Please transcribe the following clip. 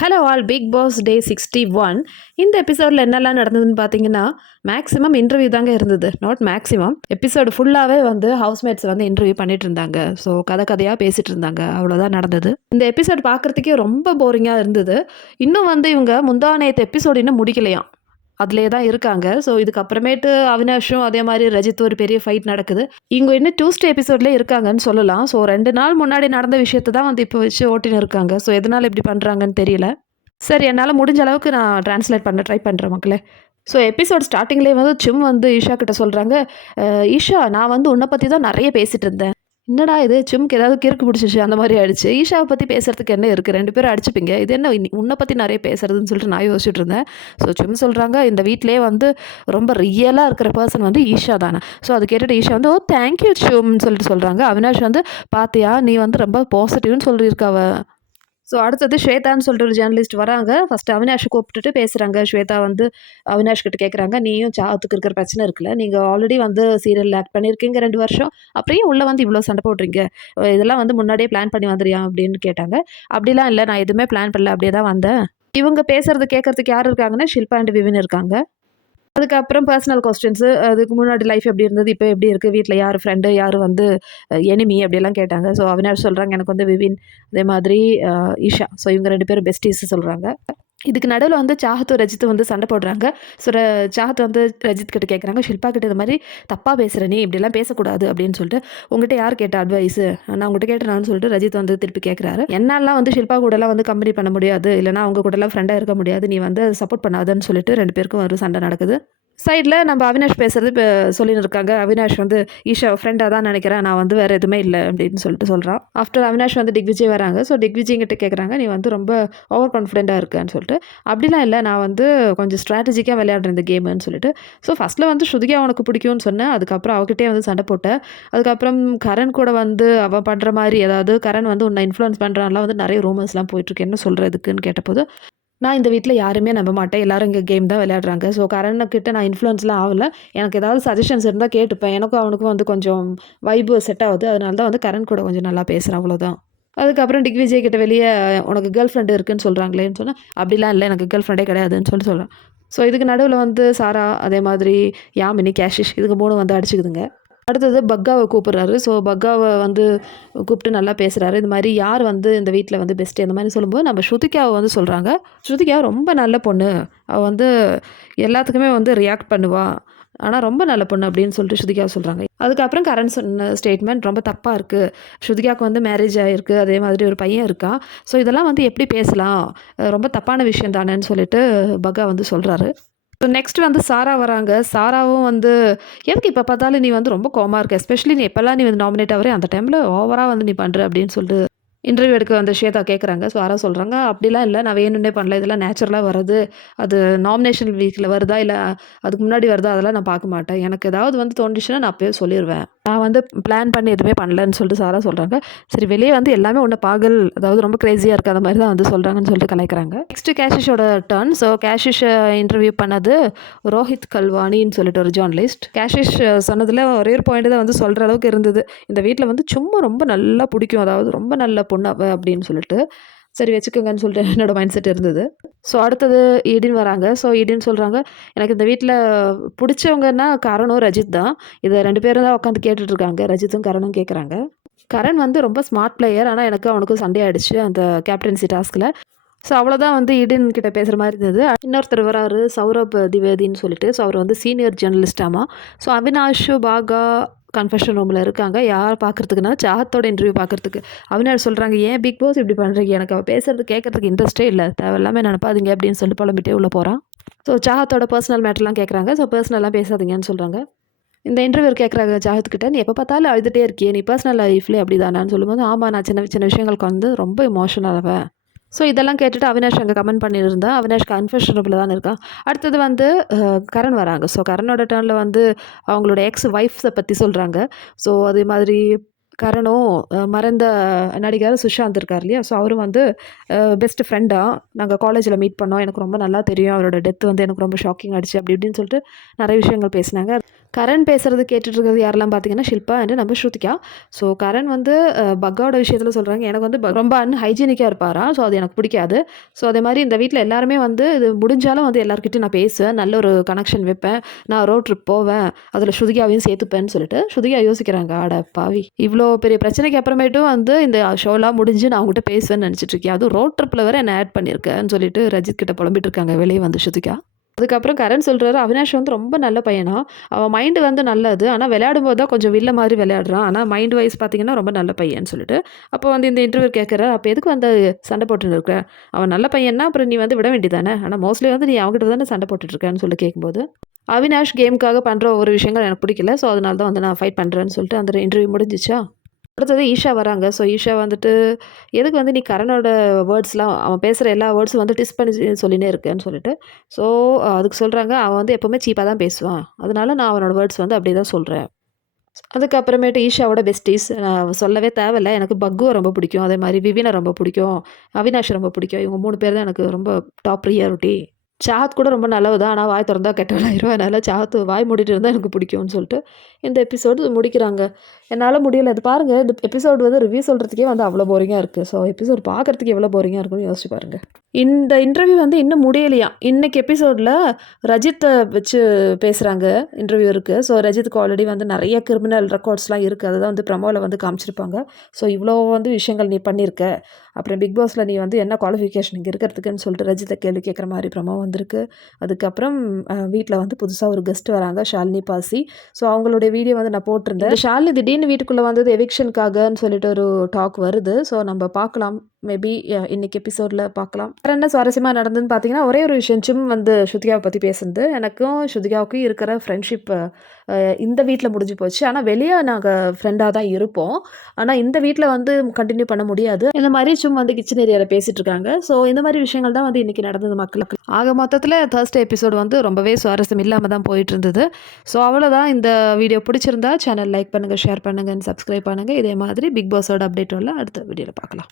Hello all big boss day sixty one இந்த எபிசோடில் என்னெல்லாம் நடந்ததுன்னு பார்த்தீங்கன்னா மேக்ஸிமம் இன்டர்வியூ தாங்க இருந்தது. நாட் மேக்ஸிமம் எபிசோடு ஃபுல்லாகவே வந்து ஹவுஸ்மேட்ஸ் வந்து இன்டர்வியூ பண்ணிட்டு இருந்தாங்க ஸோ கதை கதையாக பேசிகிட்டு இருந்தாங்க அவ்வளோதான் நடந்தது. இந்த எபிசோட் பார்க்குறதுக்கே ரொம்ப போரிங்காக இருந்தது. இன்னும் வந்து இவங்க முந்தா எபிசோடு இன்னும் முடிக்கலையாம். அதிலே தான் இருக்காங்க. ஸோ இதுக்கப்புறமேட்டு அவினாஷும் அதே மாதிரி ரஜித் ஒரு பெரிய ஃபைட் நடக்குது. இங்கே இன்னும் டூஸ்டே எபிசோட்லேயே இருக்காங்கன்னு சொல்லலாம். ஸோ ரெண்டு நாள் முன்னாடி நடந்த விஷயத்தை தான் வந்து இப்போ வச்சு ஓட்டின்னு இருக்காங்க. ஸோ எதனால் இப்படி பண்ணுறாங்கன்னு தெரியல. சரி என்னால் முடிஞ்ச அளவுக்கு நான் ட்ரான்ஸ்லேட் பண்ண ட்ரை பண்ணுறேன் மக்களே. ஸோ எபிசோட் ஸ்டார்டிங்லேயே வந்து சிம் வந்து ஈஷா கிட்ட சொல்கிறாங்க ஈஷா நான் வந்து உன்னை பற்றி தான் நிறைய பேசிகிட்டு இருந்தேன். என்னடா இது? சிம்க்கு ஏதாவது கிறுக்கு பிடிச்சிச்சு அந்த மாதிரி ஆயிடுச்சு. ஈஷாவை பற்றி பேசுறதுக்கு என்ன இருக்குது ரெண்டு பேரும் அடிச்சுப்பீங்க. இது என்ன உன்னை பற்றி நிறைய பேசுறதுன்னு சொல்லிட்டு நான் யோசிச்சுட்டு இருந்தேன். ஸோ சிம் சொல்கிறாங்க இந்த வீட்டிலே வந்து ரொம்ப ரியலாக இருக்கிற பர்சன் வந்து ஈஷா தானே. ஸோ அது கேட்டுட்டு ஈஷா வந்து ஓ தேங்க்யூ சிம்னு சொல்லிட்டு சொல்கிறாங்க அவினாஷ் வந்து பார்த்தியா நீ வந்து ரொம்ப பாசிட்டிவ்னு சொல்லியிருக்காவ ஸோ அடுத்தது ஸ்வேதான்னு சொல்லிட்டு ஒரு ஜேர்னலிஸ்ட் வராங்க. ஃபஸ்ட்டு அவினாஷை கூப்பிட்டுட்டு பேசுகிறாங்க ஸ்வேதா வந்து அவினாஷ் கிட்ட கேட்குறாங்க நீயும் சாத்துக்கு இருக்கிற பிரச்சனை இருக்குல்ல. நீங்கள் ஆல்ரெடி வந்து சீரியல் ஆக்ட் பண்ணியிருக்கீங்க ரெண்டு வருஷம். அப்புறம் உள்ளே வந்து இவ்வளோ சண்டை போடுறீங்க. இதெல்லாம் வந்து முன்னாடியே பிளான் பண்ணி வந்துறியா அப்படின்னு கேட்டாங்க. அப்படிலாம் இல்லை. நான் எதுவுமே பிளான் பண்ணல. அப்படியே தான் வந்தேன். இவங்க பேசுறது கேட்கறதுக்கு யார் இருக்காங்கன்னா ஷில்பா அண்ட் விவின் இருக்காங்க. அதுக்கப்புறம் பர்சனல் கொஸ்டின்ஸு அதுக்கு முன்னாடி லைஃப் எப்படி இருந்தது? இப்போ எப்படி இருக்குது வீட்டில் யார் ஃப்ரெண்டு யார் வந்து எனிமி அப்படிலாம் கேட்டாங்க. ஸோ அவனார் சொல்கிறாங்க எனக்கு வந்து விவின். அதே மாதிரி ஈஷா ஸோ இவங்க ரெண்டு பேரும் பெஸ்டீஸ் சொல்கிறாங்க இதுக்கு நடுவில் வந்து சாகத்தும் ரஜித் வந்து சண்டை போடுறாங்க. ஸோ ர- வந்து ரஜித் கிட்ட கேட்குறாங்க ஷில்பா கிட்ட இந்த மாதிரி தப்பாக பேசுகிற நீ இப்படிலாம் பேசக்கூடாது அப்படின்னு சொல்லிட்டு உங்ககிட்ட யார் கேட்ட அட்வைஸ் நான் உங்ககிட்ட கேட்டேனான்னு சொல்லிட்டு ரஜித் வந்து திருப்பி கேட்குறாரு என்னாலாம் வந்து ஷில்பா கூடலாம் வந்து கம்பெனி பண்ண முடியாது. இல்லைனா அவங்க கூடலாம் ஃப்ரெண்டாக இருக்க முடியாது. நீ வந்து சப்போர்ட் பண்ணாதன்னு சொல்லிட்டு ரெண்டு பேருக்கும் ஒரு சண்டை நடக்குது. சைடில் நம்ம அவினாஷ் பேசுறது இப்போ சொல்லின்னு இருக்காங்க. அவினாஷ் வந்து ஈஷா ஃப்ரெண்டாக தான் நினைக்கிறேன். நான் வந்து வேறு எதுவுமே இல்லை. அப்படின்னு சொல்லிட்டு சொல்கிறான் ஆஃப்டர் அவினாஷ் வந்து டிக்விஜய் வராங்க. ஸோ டிக்விஜய்கிட்ட கேட்குறாங்க நீ வந்து ரொம்ப ஓவர் கான்ஃபிடென்ட்டாக இருக்கேன்னு சொல்லிட்டு. அப்படிலாம் இல்லை. நான் வந்து கொஞ்சம் ஸ்ட்ராட்டஜிக்காக விளையாடுறேன் இந்த கேமுன்னு சொல்லிட்டு. ஸோ ஃபஸ்ட்டில் வந்து ஸ்ருதிகா உனக்கு பிடிக்கும்னு சொன்னேன். அதுக்கப்புறம் அவகிட்டே வந்து சண்டை போட்டேன். அதுக்கப்புறம் கரண் கூட வந்து அவன் பண்ணுற மாதிரி அதாவது கரண் வந்து உன்னை இன்ஃப்ளூயன்ஸ் பண்ணுறான்லாம் வந்து நிறைய ரூமர்ஸ்லாம் போயிட்டுருக்கு என்ன சொல்கிறதுக்குன்னு கேட்டபோது நான் இந்த வீட்டில் யாருமே நம்ப மாட்டேன். எல்லாரும் இங்கே கேம் தான் விளையாடுறாங்க. ஸோ கரண்கிட்ட நான் இன்ஃப்ளூயன்ஸ்லாம் ஆகல. எனக்கு ஏதாவது சஜஷன்ஸ் இருந்தால் கேட்டுப்பேன். எனக்கும் அவனுக்கும் வந்து கொஞ்சம் வைபு செட் ஆகுது. அதனால தான் வந்து கரண் கூட கொஞ்சம் நல்லா பேசுகிறேன் அவ்வளோதான் அதுக்கப்புறம் டிக்விஜய் கிட்ட வெளியே உனக்கு கேர்ள் ஃப்ரெண்டு இருக்குன்னு சொல்கிறாங்களேன்னு சொன்னால் அப்படிலாம் இல்லை. எனக்கு கேர்ள் ஃப்ரெண்டே கிடையாதுன்னு சொல்லி சொல்கிறேன் ஸோ இதுக்கு நடுவில் வந்து சாரா அதே மாதிரி யாமினி கேஷிஷ் இதுக்கு மூணு வந்து அடிச்சுக்குதுங்க. அடுத்தது பக்காவை கூப்பிட்றாரு. ஸோ பக்காவை வந்து கூப்பிட்டு நல்லா பேசுகிறாரு இந்த மாதிரி யார் வந்து இந்த வீட்டில் வந்து பெஸ்ட்டு இந்த மாதிரி சொல்லும்போது நம்ம ஸ்ருதிகாவை வந்து சொல்கிறாங்க ஸ்ருதிகா ரொம்ப நல்ல பொண்ணு. அவள் வந்து எல்லாத்துக்குமே வந்து ரியாக்ட் பண்ணுவாள் ஆனால் ரொம்ப நல்ல பொண்ணு அப்படின்னு சொல்லிட்டு ஸ்ருதிகா சொல்கிறாங்க அதுக்கப்புறம் கரண் சொன்ன ஸ்டேட்மெண்ட் ரொம்ப தப்பாக இருக்குது ஸ்ருதிகாவுக்கு வந்து மேரேஜ் ஆகிருக்கு அதே மாதிரி ஒரு பையன் இருக்கான் ஸோ இதெல்லாம் வந்து எப்படி பேசலாம்? ரொம்ப தப்பான விஷயம் தானேன்னு சொல்லிட்டு பகா வந்து சொல்கிறாரு ஸோ நெக்ஸ்ட் வந்து சாரா வராங்க. சாராவும் வந்து எதுக்கு இப்போ பார்த்தாலும் நீ வந்து ரொம்ப கோமா இருக்க? எஸ்பெஷலி நீ எப்போல்லாம் நீ வந்து நாமினேட் ஆகிறே அந்த டைமில் ஓவராக வந்து நீ பண்ணுற அப்படின்னு சொல்லிட்டு இன்டர்வியூ எடுக்க வந்து ஸ்வேதா கேட்குறாங்க ஸோ யாரோ சொல்கிறாங்க அப்படிலாம் இல்லை நான் வேணும்னே பண்ணல. இதெல்லாம் நேச்சுரலாக வருது அது நாமினேஷன் வீக்கில் வருதா இல்லை அதுக்கு முன்னாடி வருதா அதெல்லாம் நான் பார்க்க மாட்டேன். எனக்கு ஏதாவது வந்து தோண்டிச்சுன்னா நான் அப்போயே சொல்லிடுவேன் நான் வந்து பிளான் பண்ணி எதுவுமே பண்ணலன்னு சொல்லிட்டு சாரா சொல்கிறாங்க சரி வெளியே வந்து எல்லாமே ஒன்று பாகல் அதாவது ரொம்ப க்ரேஸியாக இருக்காத மாதிரி தான் வந்து சொல்கிறாங்கன்னு சொல்லிட்டு கலைக்கிறாங்க நெக்ஸ்ட் கேஷிஷோட டர்ன் ஸோ கேஷிஷ் இன்டர்வியூ பண்ணது ரோஹித் கல்வானின்னு சொல்லிட்டு ஒரு ஜேர்னலிஸ்ட் கேஷிஷ் சொன்னதில் ஒரே ஒரு பாயிண்ட் தான் வந்து சொல்கிற அளவுக்கு இருந்தது. இந்த வீட்டில் வந்து சும்மா ரொம்ப நல்லா பிடிக்கும். அதாவது ரொம்ப நல்ல பொண்ணு அப்படின்னு சொல்லிட்டு. சரி வச்சுக்கோங்கன்னு சொல்லிட்டு என்னோட மைண்ட் செட் இருந்தது. ஸோ அடுத்தது ஈடின் வராங்க. ஸோ ஈடின் சொல்கிறாங்க எனக்கு இந்த வீட்டில் பிடிச்சவங்கன்னா கரணும் ரஜித் தான். இதை ரெண்டு பேரும் தான் உட்காந்து கேட்டுட்ருக்காங்க. ரஜித்தும் கரணும் கேட்குறாங்க கரண் வந்து ரொம்ப ஸ்மார்ட் பிளேயர் ஆனால் எனக்கு அவனுக்கும் சண்டே ஆயிடுச்சு அந்த கேப்டன்சி டாஸ்கில் ஸோ அவ்வளோதான் வந்து ஈடன் கிட்ட பேசுகிற மாதிரி இருந்தது. இன்னொருத்தர் வராரு சௌரப் திவேதின்னு சொல்லிட்டு. ஸோ அவர் வந்து சீனியர் ஜேர்னலிஸ்டாமா ஸோ அவினாஷ் பாகா கன்ஃபெஷன் ரூமில் இருக்காங்க. யார் பார்க்குறதுக்குன்னா சாஹத்தோட இன்டர்வியூ பார்க்குறதுக்கு. அவினார் சொல்கிறாங்க ஏன் பிக் பாஸ் இப்படி பண்ணுறீங்க எனக்கு அவள் பேசுறது கேட்கறதுக்கு இன்ட்ரெஸ்ட்டே இல்லை. தேவையில்லாமல் நினப்பாதீங்க அப்படின்னு சொல்லிட்டு புலம்பிட்டே உள்ளே போகிறான் ஸோ சாகத்தோட பர்சனல் மேட்டர்லாம் கேட்குறாங்க ஸோ பர்சனலாக பேசாதீங்கன்னு சொல்கிறாங்க இந்த இன்டர்வியூ கேட்குறாங்க ஜாகத்துக்கிட்ட நீ எப்போ பார்த்தாலும் அழுதுகிட்டே இருக்கியே? நீ பர்சனல் லைஃப்லேயே அப்படி தானான்னு சொல்லும்போது ஆமாம் நான் சின்ன சின்ன விஷயங்களுக்கு வந்து ரொம்ப இமோஷனலாவேன் ஸோ இதெல்லாம் கேட்டுட்டு அவினாஷ் அங்கே கமெண்ட் பண்ணியிருந்தா. அவினாஷ் கன்ஃபெஷனபிள் தான் இருக்கான் அடுத்தது வந்து கரண் வராங்க. ஸோ கரனோட டேர்னில் வந்து அவங்களோட எக்ஸ் ஒய்ஃப்ஸை பற்றி சொல்கிறாங்க ஸோ அதே மாதிரி கரணும் மறந்த நடிகர் சுஷாந்த் இருக்கார் இல்லையா? ஸோ அவரும் வந்து பெஸ்ட் ஃப்ரெண்டாக நாங்கள் காலேஜில் மீட் பண்ணோம். எனக்கு ரொம்ப நல்லா தெரியும். அவரோட டெத் வந்து எனக்கு ரொம்ப ஷாக்கிங் ஆகிடுச்சு அப்படி இப்படின்னு சொல்லிட்டு நிறைய விஷயங்கள் பேசினாங்க. கரண் பேசுகிறது கேட்டுட்ருக்கிறது யாரெல்லாம் பார்த்தீங்கன்னா ஷில்பா அண்ட் நம்ம ஸ்ருதிகா. ஸோ கரண் வந்து பக்காவோட விஷயத்தில் சொல்கிறாங்க எனக்கு வந்து பக் ரொம்ப அன்ஹைஜீனிக்காக இருப்பாரா? ஸோ அது எனக்கு பிடிக்காது. ஸோ அதே மாதிரி இந்த வீட்டில் எல்லாருமே வந்து இது முடிஞ்சாலும் வந்து எல்லாருக்கிட்டையும் நான் பேசுவேன் நல்ல ஒரு கனெக்ஷன் வைப்பேன். நான் ரோட் ட்ரிப் போவேன் அதில் ஸ்ருதிகாவையும் சேர்த்துப்பேன்னு சொல்லிட்டு ஸ்ருதிகா யோசிக்கிறாங்க ஆட பாவி இவ்வளோ பெரிய பிரச்சனைக்கு அப்புறமேட்டும் வந்து இந்த ஷோலாம் முடிஞ்சு நான் அவங்ககிட்ட பேசுவேன்னு நினச்சிட்டு இருக்கேன் அதுவும் ரோட் ட்ரிப்பில் வேறு என்ன ஆட் பண்ணியிருக்கேன்னு சொல்லிட்டு ரஜித் கிட்ட புலம்பிட்டு இருக்காங்க வெளியே வந்து ஸ்ருதிகா. அதுக்கப்புறம் கரண் சொல்கிறாரு அவினாஷ் வந்து ரொம்ப நல்ல பையனா? அவன் மைண்டு வந்து நல்லது. ஆனால் விளையாடும் போது தான் கொஞ்சம் வில்ல மாதிரி விளையாடுறான். ஆனால் மைண்ட் வைஸ் பார்த்தீங்கன்னா ரொம்ப நல்ல பையன் சொல்லிட்டு. அப்போ வந்து இந்த இன்டர்வியூ கேட்குறாரு அப்போ எதுக்கு வந்து சண்டை போட்டுன்னு இருக்க? அவன் நல்ல பையன்னா அப்புறம் நீ வந்து விட வேண்டியதானே? ஆனால் மோஸ்ட்லி வந்து நீ அவங்ககிட்ட தானே சண்டை போட்டுட்ருக்கேன்னு சொல்லி கேட்கும்போது அவினாஷ் கேமுக்காக பண்ணுற ஒரு விஷயங்கள் எனக்கு பிடிக்கல. ஸோ அதனால தான் வந்து நான் ஃபைட் பண்ணுறேன்னு சொல்லிட்டு அந்த இன்டர்வியூ முடிஞ்சிச்சா? அடுத்தது ஈஷா வராங்க. ஸோ ஈஷா வந்துட்டு எதுக்கு வந்து நீ கரணோட வேர்ட்ஸ்லாம் அவன் பேசுகிற எல்லா வேர்ட்ஸும் வந்து டிஸ் பண்ணி சொல்லினே இருக்கேன்னு சொல்லிட்டு. ஸோ அதுக்கு சொல்கிறாங்க அவன் வந்து எப்போவுமே சீப்பாக தான் பேசுவான். அதனால நான் அவனோட வேர்ட்ஸ் வந்து அப்படியே தான் சொல்கிறேன் அதுக்கப்புறமேட்டு ஈஷாவோட பெஸ்டீஸ் நான் சொல்லவே தேவையில்ல. எனக்கு பக்குவை ரொம்ப பிடிக்கும். அதே மாதிரி விவினை ரொம்ப பிடிக்கும். அவினாஷ் ரொம்ப பிடிக்கும். இவங்க மூணு பேர் தான் எனக்கு ரொம்ப டாப் ப்ரியாரிட்டி சாத் கூட ரொம்ப நல்லது தான். ஆனால் வாய் திறந்தா கெட்டவளாயிரும் அதனால் சாத்து வாய் மூடிட்டு இருந்தால் எனக்கு பிடிக்கும்னு சொல்லிட்டு இந்த எபிசோடு முடிக்கிறாங்க. என்னால் முடியல. இது பாருங்கள் இந்த எபிசோடு வந்து ரிவ்யூ சொல்கிறதுக்கே வந்து அவ்வளோ போரிங்காக இருக்குது ஸோ எபிசோட் பார்க்குறதுக்கு எவ்வளோ போரிங்காக இருக்கும்னு யோசிச்சு பாருங்கள் இந்த இன்டர்வியூ வந்து இன்னும் முடியலையா? இன்றைக்கி எபிசோடில் ரஜித்தை வச்சு பேசுகிறாங்க இன்டர்வியூ இருக்குது ஸோ ரஜித்துக்கு ஆல்ரெடி வந்து நிறைய கிரிமினல் ரெக்கார்ட்ஸ்லாம் இருக்குது அதை தான் வந்து ப்ரமோவில் வந்து காமிச்சிருப்பாங்க. ஸோ இவ்வளோ வந்து விஷயங்கள் நீ பண்ணியிருக்க அப்புறம் பிக் பாஸில் நீ வந்து என்ன குவாலிஃபிகேஷன் இங்கே இருக்கிறதுக்குன்னு சொல்லிட்டு ரஜித்தை கேள்வி கேட்குற மாதிரி ப்ரமோ வந்திருக்கு. அதுக்கப்புறம் வீட்டில் வந்து புதுசாக ஒரு கெஸ்ட் வராங்க ஷாலினி பாசி. ஸோ அவங்களுடைய வீடியோ வந்து நான் போட்டிருந்தேன். ஷாலினி திடீர் திடீர்னு வீட்டுக்குள்ளே வந்தது எவிக்ஷனுக்காகன்னு சொல்லிட்டு ஒரு டாக் வருது. ஸோ நம்ம பார்க்கலாம். மேபி இன்னைக்கு எபிசோடில் பார்க்கலாம். வேறு என்ன சுவாரஸ்யமாக நடந்ததுன்னு பார்த்தீங்கன்னா ஒரே ஒரு விஷயம். சிம் வந்து ஸ்ருதிகாவை பற்றி பேசுனது. எனக்கும் ஸ்ருதிகாவுக்கும் இருக்கிற ஃப்ரெண்ட்ஷிப் இந்த வீட்டில் முடிஞ்சு போச்சு. ஆனால் வெளியே நாங்கள் ஃப்ரெண்டாக தான் இருப்போம். ஆனால் இந்த வீட்டில் வந்து கண்டினியூ பண்ண முடியாது. இந்த மாதிரி சும் வந்து கிச்சன் ஏரியாவில் பேசிகிட்டு இருக்காங்க. ஸோ இந்த மாதிரி விஷயங்கள் தான் வந்து இன்றைக்கி நடந்தது மக்களுக்கு. ஆக மொத்தத்தில் தேர்ஸ்டே எபிசோடு வந்து ரொம்பவே சுவாரஸ்யம் இல்லாமல் தான் போயிட்டு இருந்தது. ஸோ அவ்வளோதான் இந்த வீடியோ பிடிச்சிருந்தா சேனல் லைக் பண்ணுங்கள் ஷேர் பண்ணுங்கள் சப்ஸ்கிரைப் பண்ணுங்கள் இதே மாதிரி பிக் பாஸோட அப்டேட் உள்ள அடுத்த வீடியோவில் பார்க்கலாம்.